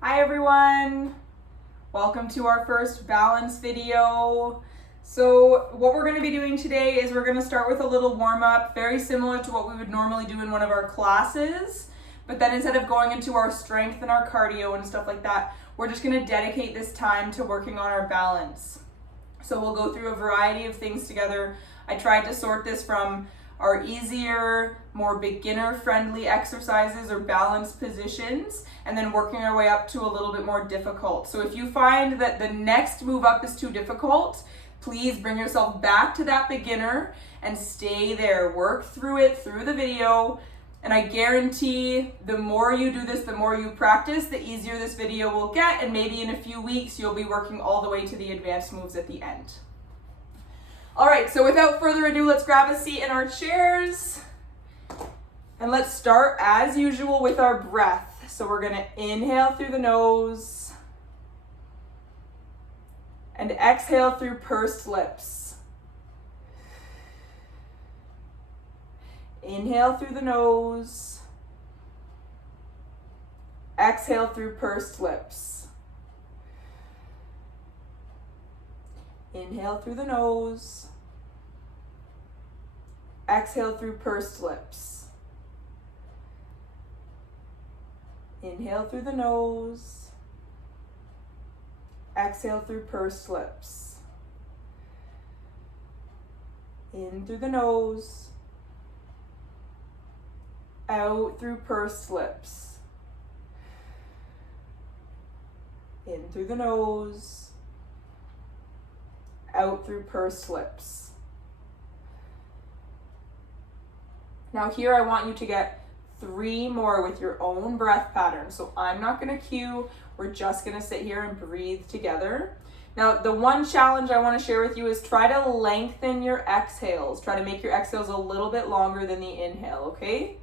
Hi everyone, welcome to our first balance video. So what we're going to be doing today is we're going to start with a little warm-up, very similar to what we would normally do in one of our classes, but then instead of going into our strength and our cardio and stuff like that, we're just going to dedicate this time to working on our balance. So we'll go through a variety of things together. I tried to sort this from our easier, more beginner-friendly exercises or balanced positions, and then working our way up to a little bit more difficult. So if you find that the next move up is too difficult, please bring yourself back to that beginner and stay there. Work through it through the video, and I guarantee the more you do this, the more you practice, the easier this video will get, and maybe in a few weeks you'll be working all the way to the advanced moves at the end. All right, so without further ado, let's grab a seat in our chairs. And let's start, as usual, with our breath. So we're gonna inhale through the nose and exhale through pursed lips. Inhale through the nose, exhale through pursed lips. Inhale through the nose, exhale through pursed lips. Inhale through the nose, exhale through pursed lips. In through the nose, out through pursed lips. In through the nose, out through pursed lips. Now here I want you to get 3 more with your own breath pattern. So I'm not gonna cue, we're just gonna sit here and breathe together. Now the one challenge I wanna share with you is try to lengthen your exhales. Try to make your exhales a little bit longer than the inhale, okay?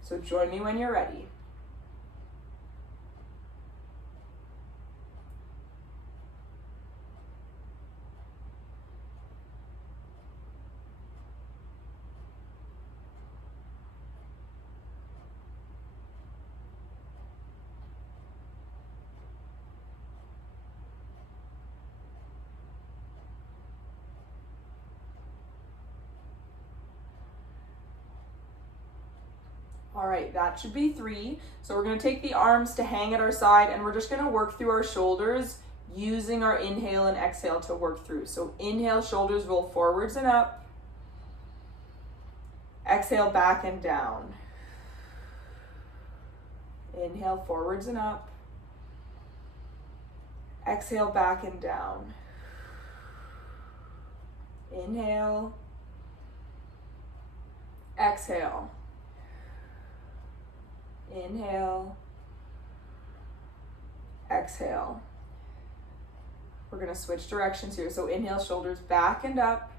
So join me when you're ready. All right, that should be 3. So we're gonna take the arms to hang at our side and we're just gonna work through our shoulders using our inhale and exhale to work through. So inhale, shoulders roll forwards and up. Exhale, back and down. Inhale, forwards and up. Exhale, back and down. Inhale. Exhale. Inhale. Exhale. We're going to switch directions here. So inhale, shoulders back and up.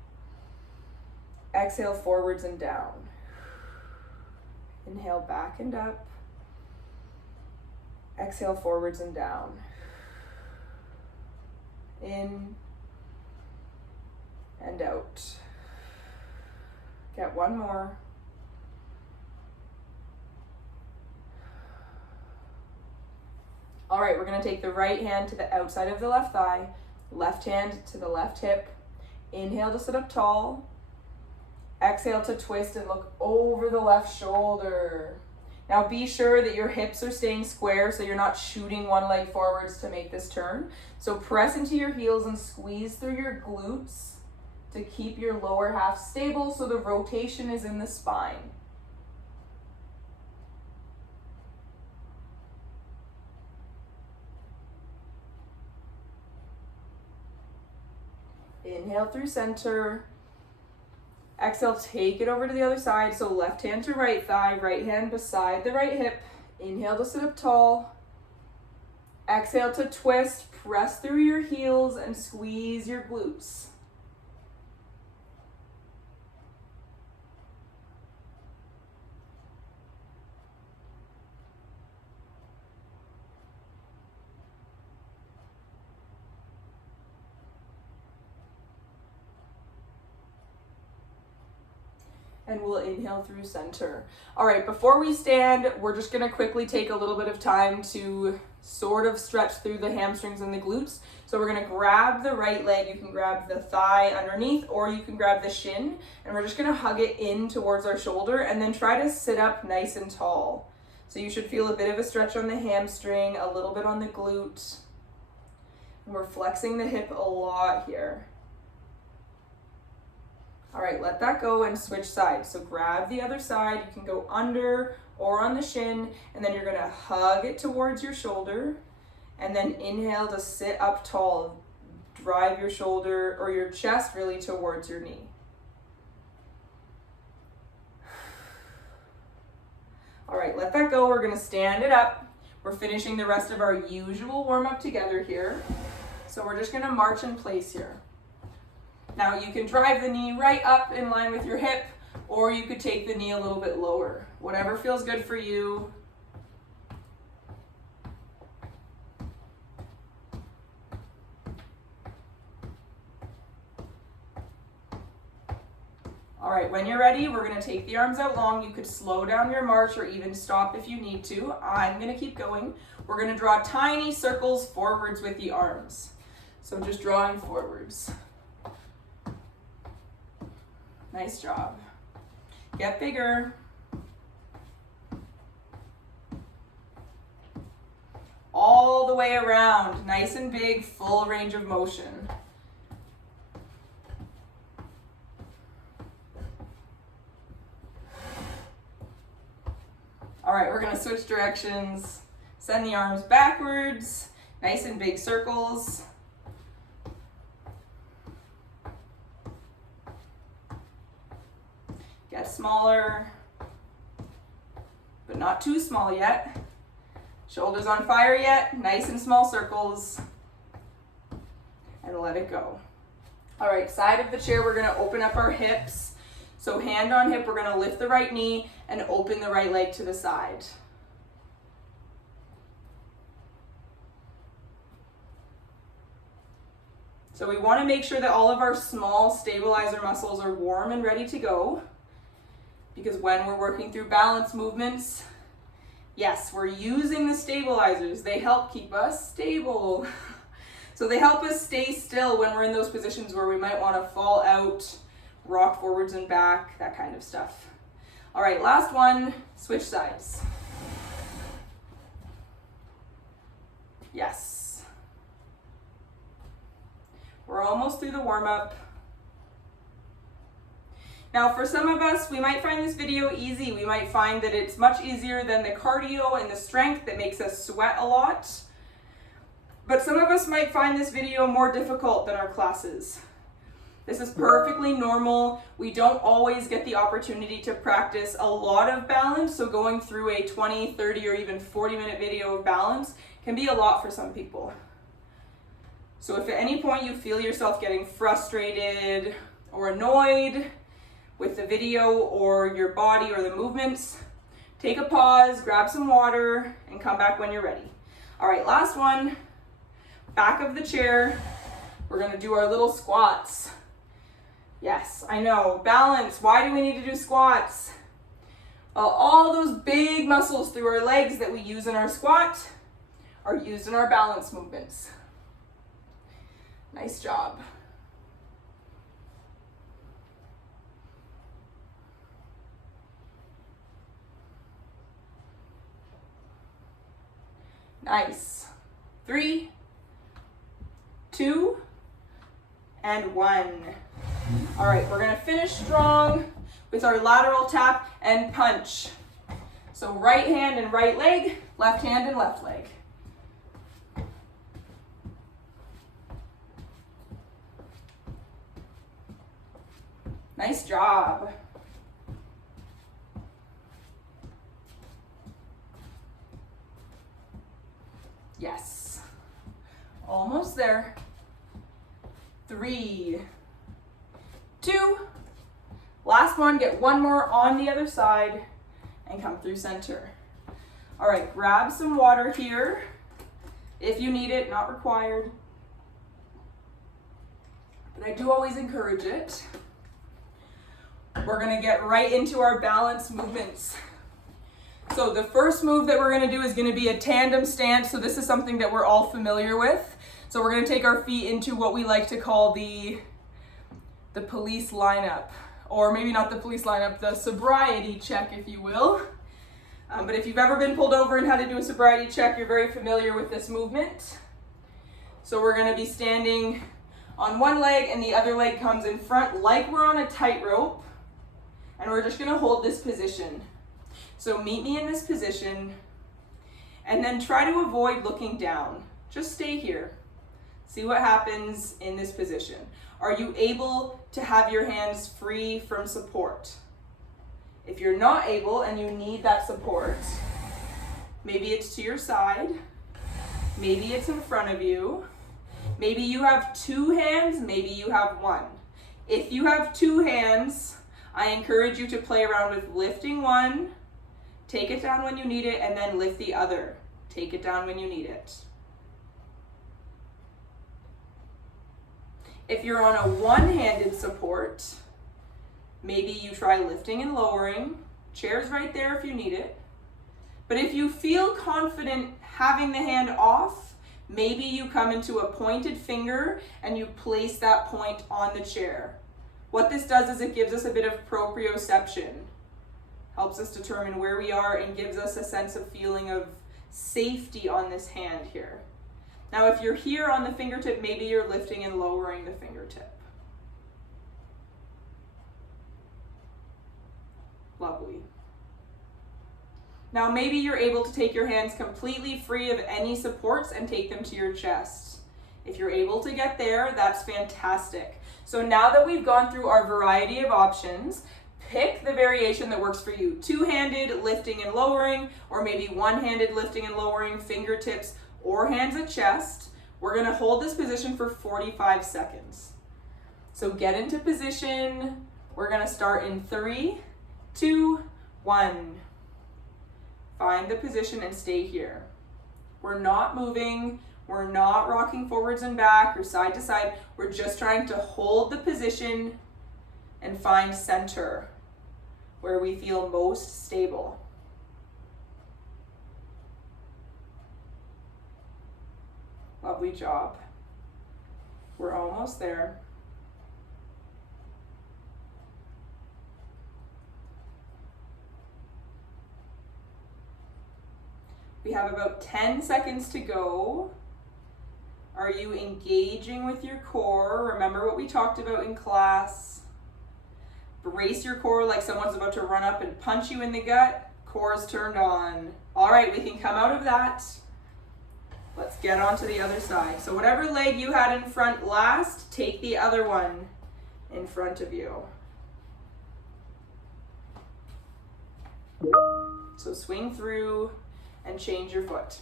Exhale, forwards and down. Inhale, back and up. Exhale, forwards and down. In and out. Get 1 more. All right, we're gonna take the right hand to the outside of the left thigh, left hand to the left hip. Inhale to sit up tall. Exhale to twist and look over the left shoulder. Now be sure that your hips are staying square so you're not shooting one leg forwards to make this turn. So press into your heels and squeeze through your glutes to keep your lower half stable so the rotation is in the spine. Inhale through center. Exhale, take it over to the other side. So left hand to right thigh, right hand beside the right hip. Inhale to sit up tall. Exhale to twist, press through your heels and squeeze your glutes. And we'll inhale through center. All right, before we stand, we're just gonna quickly take a little bit of time to sort of stretch through the hamstrings and the glutes. So we're gonna grab the right leg, you can grab the thigh underneath, or you can grab the shin, and we're just gonna hug it in towards our shoulder and then try to sit up nice and tall. So you should feel a bit of a stretch on the hamstring, a little bit on the glute. And we're flexing the hip a lot here. All right, let that go and switch sides. So grab the other side, you can go under or on the shin, and then you're gonna hug it towards your shoulder, and then inhale to sit up tall. Drive your shoulder or your chest really towards your knee. All right, let that go. We're gonna stand it up. We're finishing the rest of our usual warm up together here. So we're just gonna march in place here. Now you can drive the knee right up in line with your hip, or you could take the knee a little bit lower. Whatever feels good for you. All right, when you're ready, we're gonna take the arms out long. You could slow down your march or even stop if you need to. I'm gonna keep going. We're gonna draw tiny circles forwards with the arms. So just drawing forwards. Nice job. Get bigger. All the way around, nice and big, full range of motion. All right, we're gonna switch directions. Send the arms backwards, nice and big circles. Get smaller, but not too small yet. Shoulders on fire yet, nice and small circles. And let it go. All right, side of the chair, we're gonna open up our hips. So hand on hip, we're gonna lift the right knee and open the right leg to the side. So we wanna make sure that all of our small stabilizer muscles are warm and ready to go, because when we're working through balance movements, yes, we're using the stabilizers. They help keep us stable. So they help us stay still when we're in those positions where we might want to fall out, rock forwards and back, that kind of stuff. All right, last one, switch sides. Yes. We're almost through the warm-up. Now for some of us, we might find this video easy. We might find that it's much easier than the cardio and the strength that makes us sweat a lot. But some of us might find this video more difficult than our classes. This is perfectly normal. We don't always get the opportunity to practice a lot of balance, so going through a 20, 30, or even 40-minute video of balance can be a lot for some people. So if at any point you feel yourself getting frustrated or annoyed with the video or your body or the movements, take a pause, grab some water, and come back when you're ready. All right, last one. Back of the chair, we're gonna do our little squats. Yes, I know, balance. Why do we need to do squats? Well, all those big muscles through our legs that we use in our squat are used in our balance movements. Nice job. Nice. 3, 2, and 1. All right, we're gonna finish strong with our lateral tap and punch. So right hand and right leg, left hand and left leg. Nice job. Yes. Almost there. 3, 2. Last one, get one more on the other side and come through center. All right, grab some water here if you need it, not required. But I do always encourage it. we're gonna get right into our balance movements. So the first move that we're gonna do is gonna be a tandem stance. So this is something that we're all familiar with. So we're gonna take our feet into what we like to call the police lineup, or maybe not the police lineup, the sobriety check, if you will. But if you've ever been pulled over and had to do a sobriety check, you're very familiar with this movement. So we're gonna be standing on one leg and the other leg comes in front like we're on a tightrope, and we're just gonna hold this position. So meet me in this position and then try to avoid looking down. Just stay here. See what happens in this position. Are you able to have your hands free from support? If you're not able and you need that support, maybe it's to your side, maybe it's in front of you, maybe you have two hands, maybe you have one. If you have two hands, I encourage you to play around with lifting one, take it down when you need it, and then lift the other. Take it down when you need it. If you're on a one-handed support, maybe you try lifting and lowering. Chair's right there if you need it. But if you feel confident having the hand off, maybe you come into a pointed finger and you place that point on the chair. What this does is it gives us a bit of proprioception. Helps us determine where we are and gives us a sense of feeling of safety on this hand here. Now, if you're here on the fingertip, maybe you're lifting and lowering the fingertip. Lovely. Now, maybe you're able to take your hands completely free of any supports and take them to your chest. If you're able to get there, that's fantastic. So now that we've gone through our variety of options, pick the variation that works for you. Two-handed lifting and lowering, or maybe one-handed lifting and lowering, fingertips or hands at chest. We're gonna hold this position for 45 seconds. So get into position. We're gonna start in 3, 2, 1. Find the position and stay here. We're not moving. We're not rocking forwards and back or side to side. We're just trying to hold the position and find center where we feel most stable. Lovely job. We're almost there. We have about 10 seconds to go. Are you engaging with your core? Remember what we talked about in class. Brace your core like someone's about to run up and punch you in the gut. Core's turned on. All right, we can come out of that. Let's get on to the other side. So whatever leg you had in front last, take the other one in front of you. So swing through and change your foot.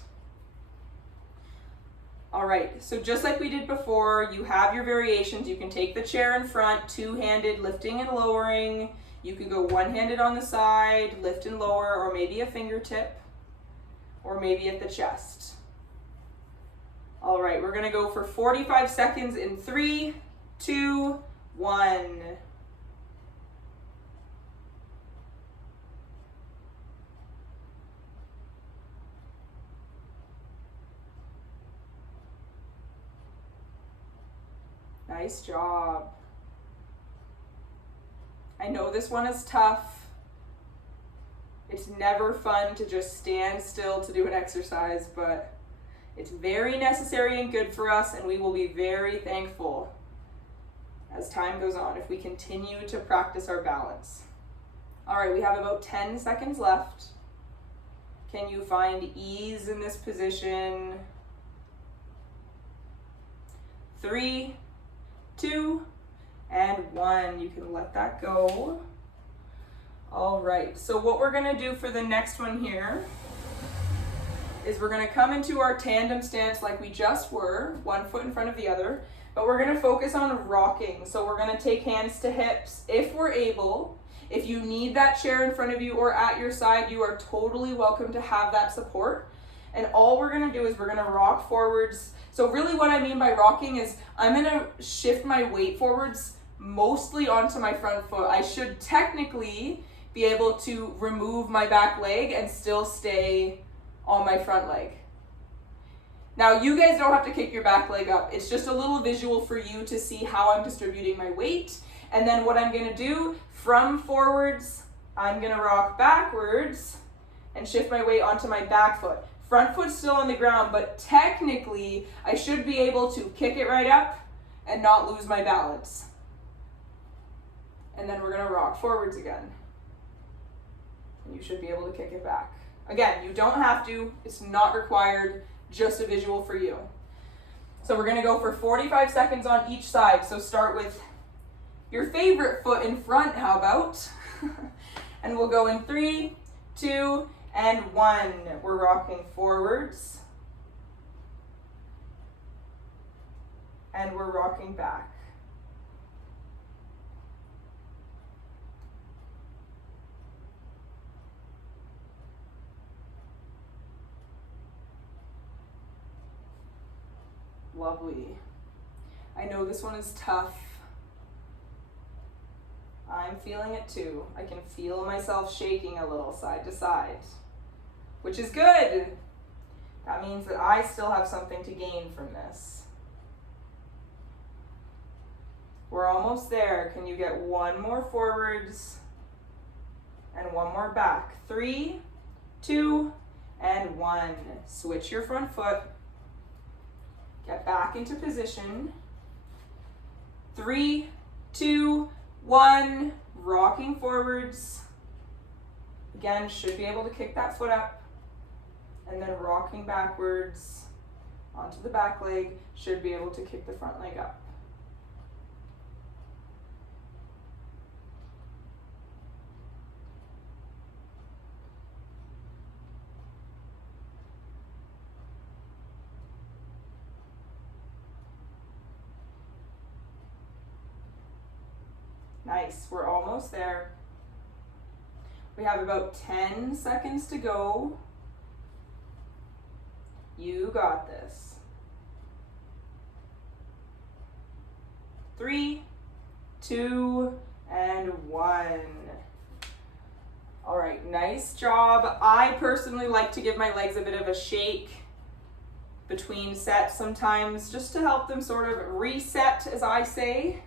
All right, so just like we did before, you have your variations. You can take the chair in front, two-handed lifting and lowering. You can go one-handed on the side, lift and lower, or maybe a fingertip, or maybe at the chest. All right, we're gonna go for 45 seconds in 3, 2, 1. Nice job. I know this one is tough. It's never fun to just stand still to do an exercise, but it's very necessary and good for us, and we will be very thankful as time goes on if we continue to practice our balance. All right, we have about 10 seconds left. Can you find ease in this position? 3, 2, and 1. You can let that go. All right, so what we're gonna do for the next one here is we're gonna come into our tandem stance like we just were, one foot in front of the other, but we're gonna focus on rocking. So we're gonna take hands to hips if we're able. If you need that chair in front of you or at your side, you are totally welcome to have that support. And all we're gonna do is we're gonna rock forwards. So really what I mean by rocking is I'm gonna shift my weight forwards mostly onto my front foot. I should technically be able to remove my back leg and still stay on my front leg. Now, you guys don't have to kick your back leg up. It's just a little visual for you to see how I'm distributing my weight. And then what I'm gonna do, from forwards, I'm gonna rock backwards and shift my weight onto my back foot. Front foot's still on the ground, but technically, I should be able to kick it right up and not lose my balance. And then we're gonna rock forwards again. And you should be able to kick it back. Again, you don't have to, it's not required, just a visual for you. So we're gonna go for 45 seconds on each side. So start with your favorite foot in front, how about? And we'll go in 3, 2, and 1. We're rocking forwards. And we're rocking back. Lovely. I know this one is tough. I'm feeling it too. I can feel myself shaking a little side to side, which is good. That means that I still have something to gain from this. We're almost there. Can you get one more forwards and one more back? 3, 2, and 1. Switch your front foot. Get back into position. 3, 2, 1. Rocking forwards. Again, should be able to kick that foot up. And then rocking backwards onto the back leg. Should be able to kick the front leg up. Nice, we're almost there. We have about 10 seconds to go. You got this. 3, 2, and 1. All right, nice job. I personally like to give my legs a bit of a shake between sets sometimes, just to help them sort of reset, as I say.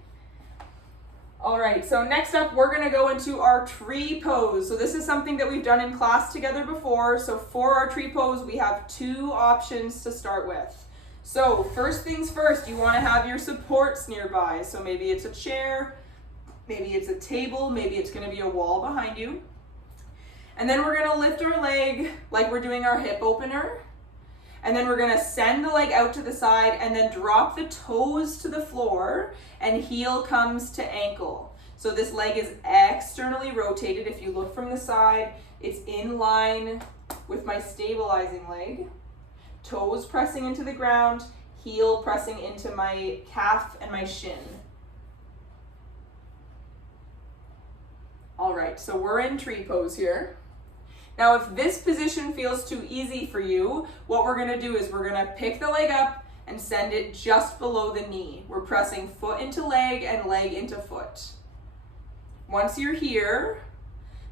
All right, so next up, we're gonna go into our tree pose. So this is something that we've done in class together before. So for our tree pose, we have 2 options to start with. So first things first, you wanna have your supports nearby. So maybe it's a chair, maybe it's a table, maybe it's gonna be a wall behind you. And then we're gonna lift our leg like we're doing our hip opener. And then we're gonna send the leg out to the side and then drop the toes to the floor and heel comes to ankle. So this leg is externally rotated. If you look from the side, it's in line with my stabilizing leg. Toes pressing into the ground, heel pressing into my calf and my shin. All right, so we're in tree pose here. Now, if this position feels too easy for you, what we're gonna do is we're gonna pick the leg up and send it just below the knee. We're pressing foot into leg and leg into foot. Once you're here,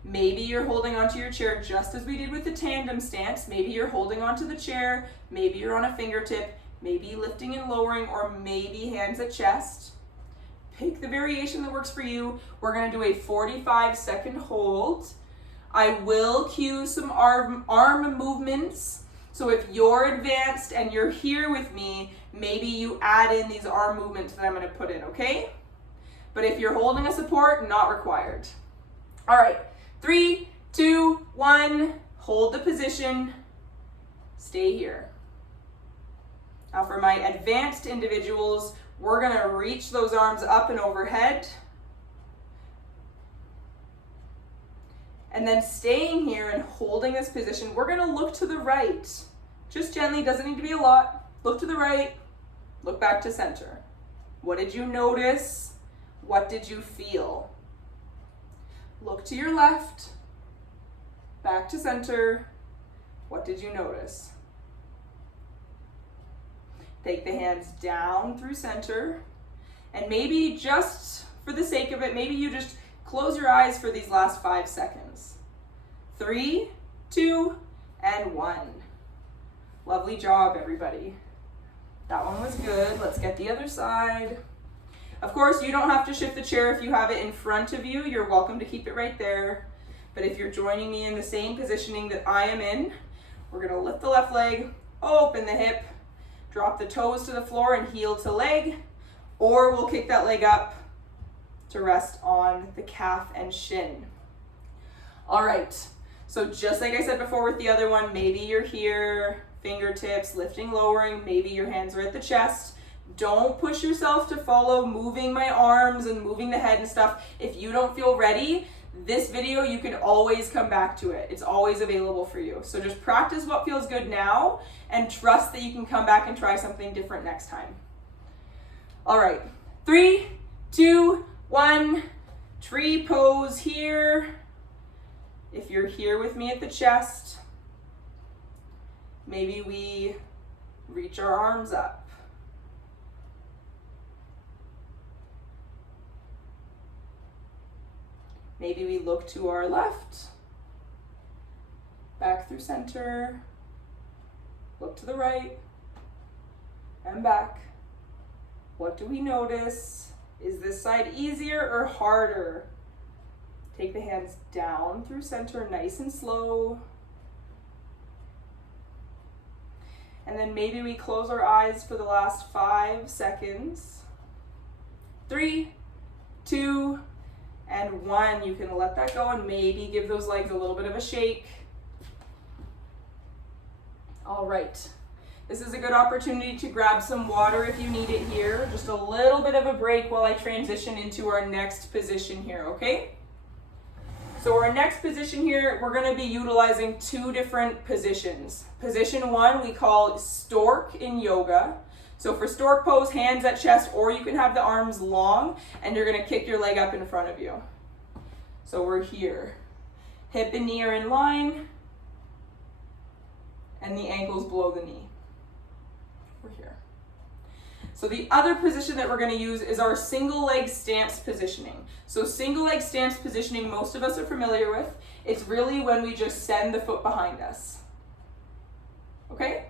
maybe you're holding onto your chair just as we did with the tandem stance. Maybe you're holding onto the chair, maybe you're on a fingertip, maybe lifting and lowering, or maybe hands at chest. Pick the variation that works for you. We're gonna do a 45-second hold. I will cue some arm movements. So if you're advanced and you're here with me, maybe you add in these arm movements that I'm gonna put in, okay? But if you're holding a support, not required. All right, 3, 2, 1, hold the position, stay here. Now for my advanced individuals, we're gonna reach those arms up and overhead. And then staying here and holding this position, we're gonna look to the right. Just gently, doesn't need to be a lot. Look to the right, look back to center. What did you notice? What did you feel? Look to your left, back to center. What did you notice? Take the hands down through center, and maybe just for the sake of it, maybe you just close your eyes for these last 5 seconds. 3, 2, and 1. Lovely job, everybody. That one was good. Let's get the other side. Of course, you don't have to shift the chair if you have it in front of you. You're welcome to keep it right there. But if you're joining me in the same positioning that I am in, we're gonna lift the left leg, open the hip, drop the toes to the floor and heel to leg, or we'll kick that leg up to rest on the calf and shin. All right, so just like I said before with the other one, maybe you're here, fingertips, lifting, lowering, maybe your hands are at the chest. Don't push yourself to follow moving my arms and moving the head and stuff. If you don't feel ready, this video, you can always come back to it. It's always available for you. So just practice what feels good now and trust that you can come back and try something different next time. All right, 3, 2, 1, tree pose here. If you're here with me at the chest, maybe we reach our arms up. Maybe we look to our left, back through center, look to the right, and back. What do we notice? Is this side easier or harder? Take the hands down through center, nice and slow. And then maybe we close our eyes for the last 5 seconds. 3, 2, and 1. You can let that go and maybe give those legs a little bit of a shake. All right. This is a good opportunity to grab some water if you need it here. Just a little bit of a break while I transition into our next position here, okay? So our next position here, we're going to be utilizing 2 different positions. Position 1 we call stork in yoga. So for stork pose, hands at chest, or you can have the arms long and you're gonna kick your leg up in front of you. So we're here. Hip and knee are in line and the ankles below the knee. We're here. So the other position that we're gonna use is our single leg stance positioning. So single leg stance positioning, most of us are familiar with. It's really when we just send the foot behind us. Okay?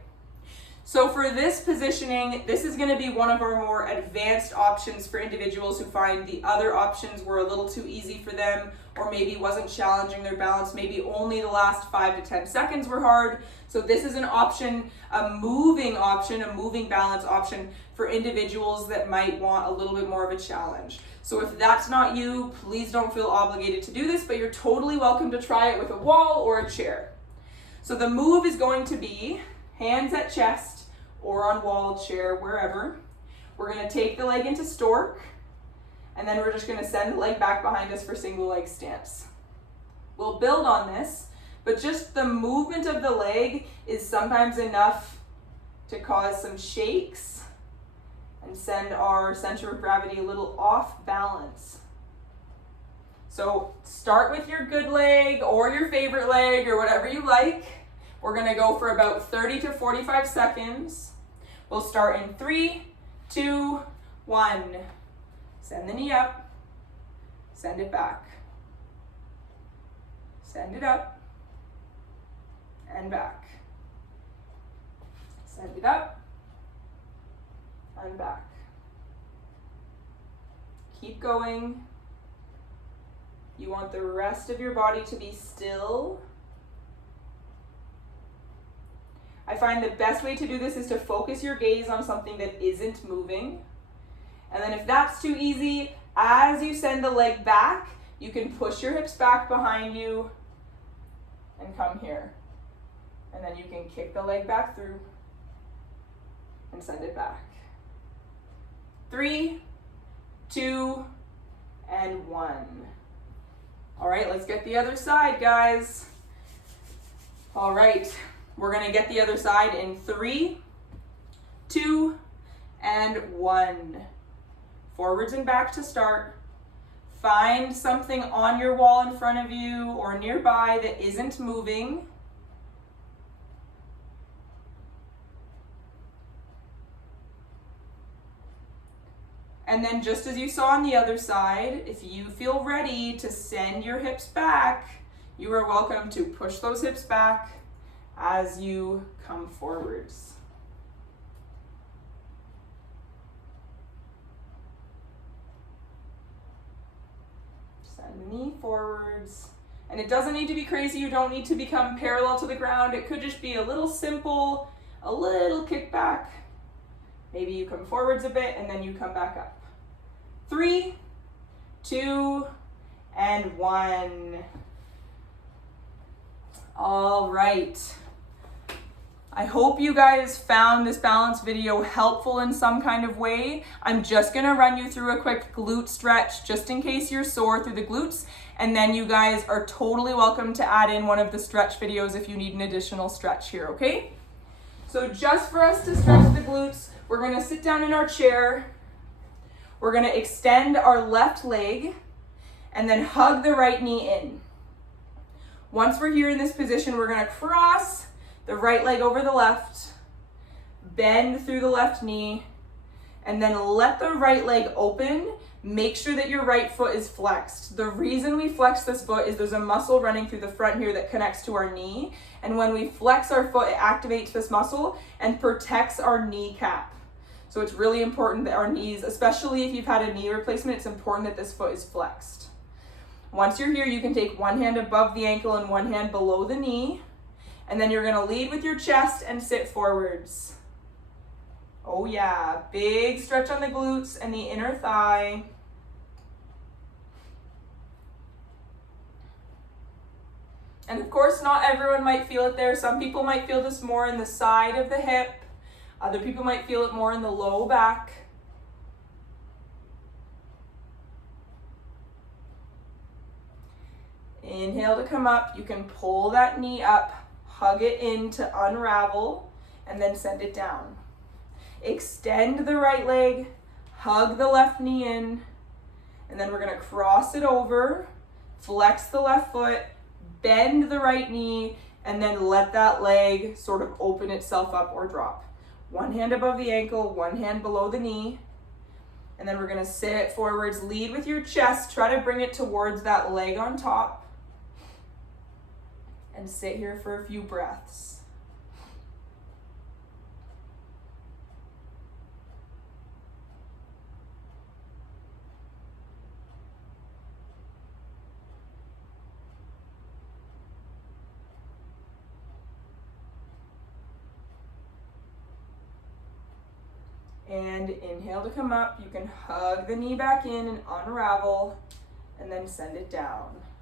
So for this positioning, this is going to be one of our more advanced options for individuals who find the other options were a little too easy for them, or maybe wasn't challenging their balance, maybe only the last 5 to 10 seconds were hard. So this is an option, a moving balance option for individuals that might want a little bit more of a challenge. So if that's not you, please don't feel obligated to do this, but you're totally welcome to try it with a wall or a chair. So the move is going to be hands at chest, or on wall, chair, wherever. We're gonna take the leg into stork, and then we're just gonna send the leg back behind us for single leg stance. We'll build on this, but just the movement of the leg is sometimes enough to cause some shakes and send our center of gravity a little off balance. So start with your good leg or your favorite leg or whatever you like. We're gonna go for about 30 to 45 seconds. We'll start in 3, 2, 1. Send the knee up, send it back. Send it up and back. Send it up and back. Keep going. You want the rest of your body to be still. I find the best way to do this is to focus your gaze on something that isn't moving. And then if that's too easy, as you send the leg back, you can push your hips back behind you and come here. And then you can kick the leg back through and send it back. 3, 2, and 1. All right, let's get the other side, guys. All right. We're gonna get the other side in 3, 2, and 1. Forwards and back to start. Find something on your wall in front of you or nearby that isn't moving. And then just as you saw on the other side, if you feel ready to send your hips back, you are welcome to push those hips back as you come forwards. Send the knee forwards. And it doesn't need to be crazy. You don't need to become parallel to the ground. It could just be a little simple, a little kick back. Maybe you come forwards a bit and then you come back up. 3, 2, and 1. All right. I hope you guys found this balance video helpful in some kind of way. I'm just gonna run you through a quick glute stretch just in case you're sore through the glutes, and then you guys are totally welcome to add in one of the stretch videos if you need an additional stretch here, okay? So just for us to stretch the glutes, we're gonna sit down in our chair, we're gonna extend our left leg, and then hug the right knee in. Once we're here in this position, we're gonna cross the right leg over the left, bend through the left knee, and then let the right leg open. Make sure that your right foot is flexed. The reason we flex this foot is there's a muscle running through the front here that connects to our knee. And when we flex our foot, it activates this muscle and protects our kneecap. So it's really important that our knees, especially if you've had a knee replacement, it's important that this foot is flexed. Once you're here, you can take one hand above the ankle and one hand below the knee. And then you're gonna lead with your chest and sit forwards. Oh yeah, big stretch on the glutes and the inner thigh. And of course, not everyone might feel it there. Some people might feel this more in the side of the hip. Other people might feel it more in the low back. Inhale to come up. You can pull that knee up, hug it in to unravel, and then send it down. Extend the right leg, hug the left knee in, and then we're gonna cross it over, flex the left foot, bend the right knee, and then let that leg sort of open itself up or drop. One hand above the ankle, one hand below the knee, and then we're gonna sit forwards, lead with your chest, try to bring it towards that leg on top, and sit here for a few breaths. And inhale to come up. You can hug the knee back in and unravel, and then send it down.